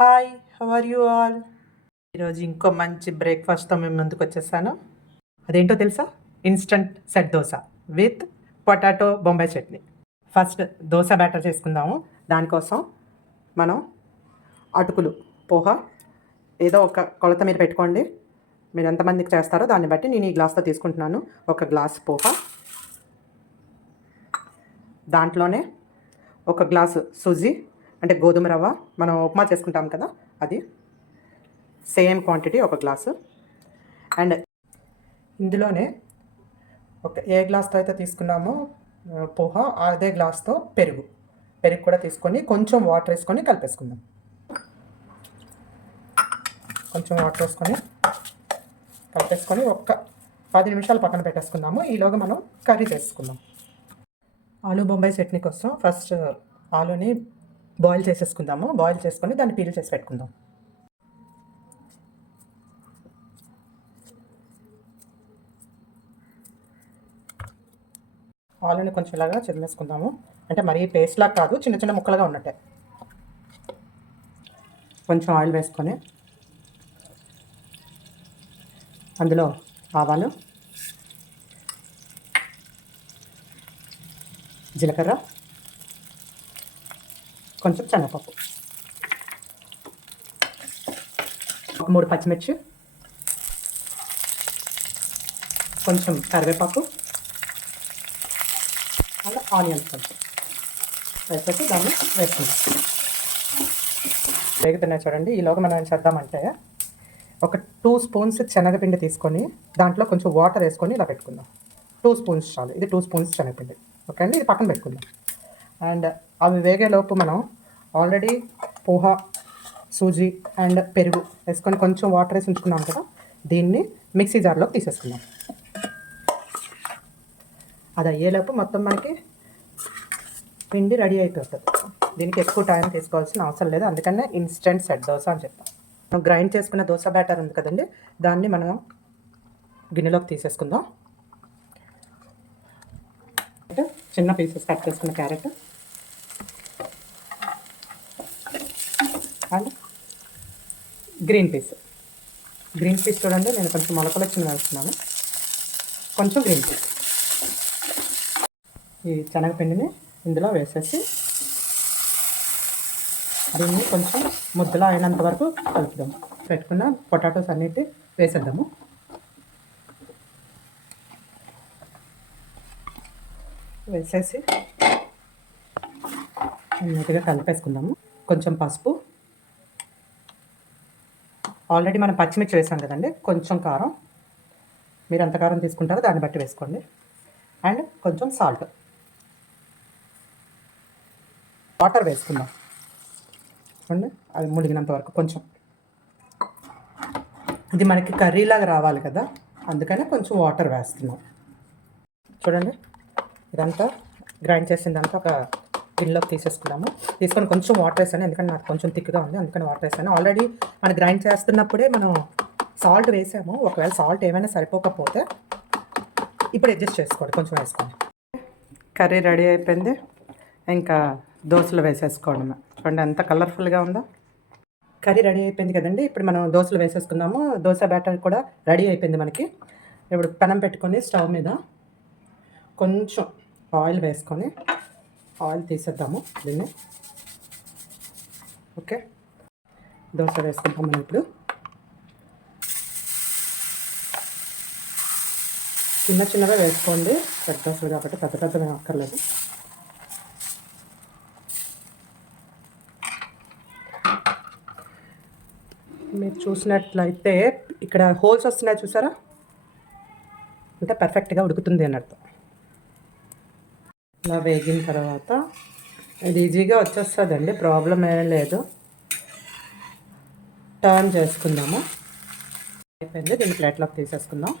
Hi, how are you all? ఈరోజు ఇంకో మంచి బ్రేక్ఫాస్ట్తో మేము ముందుకు వచ్చేసాను. అదేంటో తెలుసా? Instant set dosa with potato Bombay chutney. First dosa batter చేసుకుందాము. దానికోసం మనం అటుకులు, పోహా ఏదో ఒక కొలత మీరు పెట్టుకోండి. మీరు ఎంతమందికి చేస్తారో దాన్ని బట్టి నేను ఈ గ్లాస్తో తీసుకుంటున్నాను. ఒక గ్లాస్ పోహా, దాంట్లోనే ఒక గ్లాసు సుజీ అంటే గోధుమ రవ్వ, మనం ఉప్మా చేసుకుంటాం కదా, అది సేమ్ క్వాంటిటీ ఒక గ్లాసు. అండ్ ఇందులోనే ఏ గ్లాస్తో అయితే తీసుకున్నామో పోహా, అదే గ్లాస్తో పెరుగు కూడా తీసుకొని కొంచెం వాటర్ వేసుకొని కలిపేసుకుందాం. కొంచెం వాటర్ వేసుకొని కలిపేసుకొని ఒక్క 10 నిమిషాలు పక్కన పెట్టేసుకుందాము. ఈలోగా మనం కర్రీ చేసుకుందాం. ఆలూ బొంబాయి చట్నీ కోసం ఫస్ట్ ఆలూని బాయిల్ చేసేసుకుందాము. బాయిల్ చేసుకొని దాన్ని పీల్ చేసి పెట్టుకుందాం. ఆలూని కొంచెం ఇలాగా చిరిమేసుకుందాము. అంటే మరీ పేస్ట్లా కాదు, చిన్న చిన్న ముక్కలుగా ఉన్నట్టే. కొంచెం ఆయిల్ వేసుకొని అందులో ఆవాలు, జీలకర్ర, కొంచెం శనగపప్పు, ఒక 3 పచ్చిమిర్చి, కొంచెం కరివేపాకు, అలా ఆనియన్స్ కొంచెం వేసేసి దాన్ని వేసుకుంటాం. వేగుతున్నాయి చూడండి. ఈలోగా మనం ఏం చేద్దామంటే ఒక 2 స్పూన్స్ శనగపిండి తీసుకొని దాంట్లో కొంచెం వాటర్ వేసుకొని ఇలా పెట్టుకుందాం. 2 స్పూన్స్ చాలు. ఇది 2 స్పూన్స్ శనగపిండి. ఓకే అండి, ఇది పక్కన పెట్టుకుందాం. అండ్ అవి వేగేలోపు మనం ఆల్రెడీ పోహా, సూజీ అండ్ పెరుగు వేసుకొని కొంచెం వాటర్ వేసి ఉంచుకున్నాం కదా, దీన్ని మిక్సీ జార్లోకి తీసేసుకుందాం. అది అయ్యేలోపు మొత్తం మనకి పిండి రెడీ అయిపోతుంది. దీనికి ఎక్కువ టైం తీసుకోవాల్సిన అవసరం లేదు, అందుకనే ఇన్స్టెంట్ సెట్ దోశ అని చెప్తాం. గ్రైండ్ చేసుకున్న దోశ బ్యాటర్ ఉంది కదండి, దాన్ని మనం గిన్నెలోకి తీసేసుకుందాం. చిన్న పీసెస్ కట్ చేసుకున్న క్యారెట్ అండ్ గ్రీన్ పీస్ చూడండి, నేను కొంచెం మొలకలు వచ్చిన వేస్తున్నాను. కొంచెం గ్రీన్ పీస్, ఈ శనగపిండిని ఇందులో వేసేసి దీన్ని కొంచెం ముద్దలా అయినంత వరకు కలుపుదాము. పెట్టుకున్న పొటాటోస్ అన్నిటి వేసేద్దాము. వేసేసి నీట్గా కలిపేసుకుందాము. కొంచెం పసుపు, ఆల్రెడీ మనం పచ్చిమిర్చి వేసాం కదండి, కొంచెం కారం, మీరు ఎంత కారం తీసుకుంటారో దాన్ని బట్టి వేసుకోండి. అండ్ కొంచెం సాల్ట్, వాటర్ వేసుకుందాం. చూడండి, అది మునిగినంత వరకు కొంచెం. ఇది మనకి కర్రీలాగా రావాలి కదా, అందుకని కొంచెం వాటర్ వేస్తున్నాం. చూడండి, ఇదంతా గ్రైండ్ చేసిందంతా ఒక గిన్నెలోకి తీసేసుకున్నాము. తీసుకొని కొంచెం వాటర్ వేసాను, ఎందుకంటే నాకు కొంచెం థిక్గా ఉంది, అందుకని వాటర్ వేసాను. ఆల్రెడీ మనం గ్రైండ్ చేస్తున్నప్పుడే మనం సాల్ట్ వేసాము. ఒకవేళ సాల్ట్ ఏమైనా సరిపోకపోతే ఇప్పుడు అడ్జస్ట్ చేసుకోండి, కొంచెం వేసుకోండి. కర్రీ రెడీ అయిపోయింది, ఇంకా దోశలు వేసేసుకోవడమే. చూడండి ఎంత కలర్ఫుల్గా ఉందో. కర్రీ రెడీ అయిపోయింది కదండి, ఇప్పుడు మనం దోశలు వేసేసుకుందాము. దోశ బ్యాటర్ కూడా రెడీ అయిపోయింది మనకి. ఇప్పుడు పెనం పెట్టుకొని స్టవ్ మీద కొంచెం ఆయిల్ వేసుకొని ఆయిల్ తీసేద్దాము దీన్ని. ఓకే, దోశ వేసుకుంటాం మనం ఇప్పుడు. చిన్నగా వేసుకోండి, పెద్ద దోశలు కాబట్టి పెద్దగా అక్కర్లేదు. మీరు చూసినట్లయితే ఇక్కడ హోల్స్ వస్తున్నాయి చూసారా, అంటే పర్ఫెక్ట్గా ఉడుకుతుంది అన్నట్టు. ఇలా వేగిన తర్వాత ఇది ఈజీగా వచ్చేస్తుందండి, ప్రాబ్లం ఏం లేదు. టర్న్ చేసుకుందాము. అయిపోయింది, దీన్ని ప్లేట్లోకి తీసేసుకుందాం.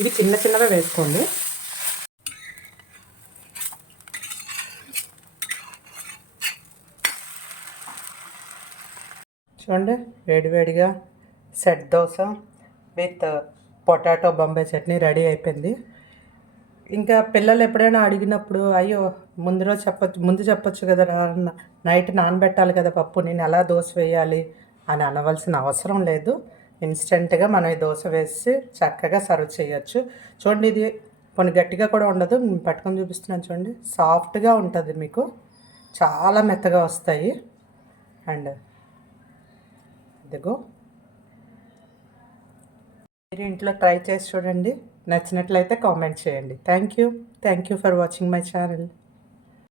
ఇవి చిన్నగా వేసుకోండి. చూడండి, వేడివేడిగా set dosa with potato Bombay chutney ready అయిపోయింది. ఇంకా పిల్లలు ఎప్పుడైనా అడిగినప్పుడు అయ్యో ముందు చెప్పొచ్చు కదా, నైట్ నానబెట్టాలి కదా పప్పు, నేను ఎలా దోశ వేయాలి అని అనవలసిన అవసరం లేదు. ఇన్స్టెంట్గా మనం ఈ దోశ వేసి చక్కగా సర్వ్ చేయొచ్చు. చూడండి, ఇది కొన్ని గట్టిగా కూడా ఉండదు. నేను పట్టుకొని చూపిస్తున్నాను చూడండి, సాఫ్ట్గా ఉంటుంది, మీకు చాలా మెత్తగా వస్తాయి. అండ్ ఇదిగో, మీరు ఇంట్లో ట్రై చేసి చూడండి. నచ్చినట్లయితే కామెంట్ చేయండి. Thank you for watching my channel.